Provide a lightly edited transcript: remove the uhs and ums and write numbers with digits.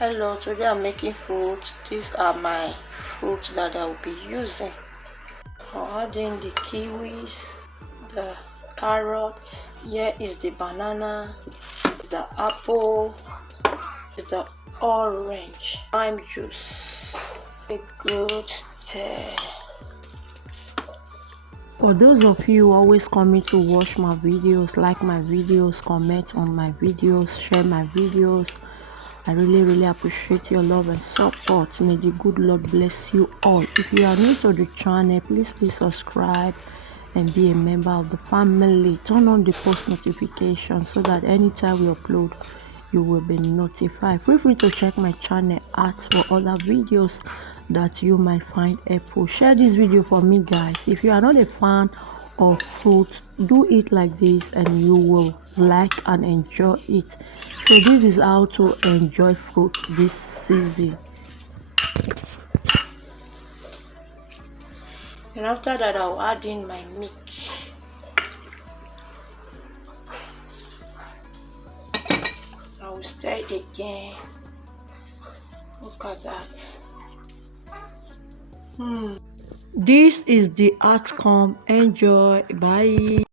Hello, today I'm making fruit. These are my fruits that I will be using. I'm adding the kiwis, the carrots. Here is the banana, the apple, is the orange, lime juice. A good stir. For those of you who always coming to watch my videos, like my videos, comment on my videos, share my videos, I really appreciate your love and support. May the good Lord bless you all. If you are new to the channel, please subscribe and be a member of the family. Turn on the post notification so that anytime we upload, you will be notified. Feel free to check my channel out for other videos that you might find helpful. Share this video for me, guys. If you are not a fan of fruit, do it like this and you will like and enjoy it. So this is how to enjoy fruit this season. And after that, I'll add in my milk. I will stir it again. Look at that. This is the outcome. Enjoy. Bye.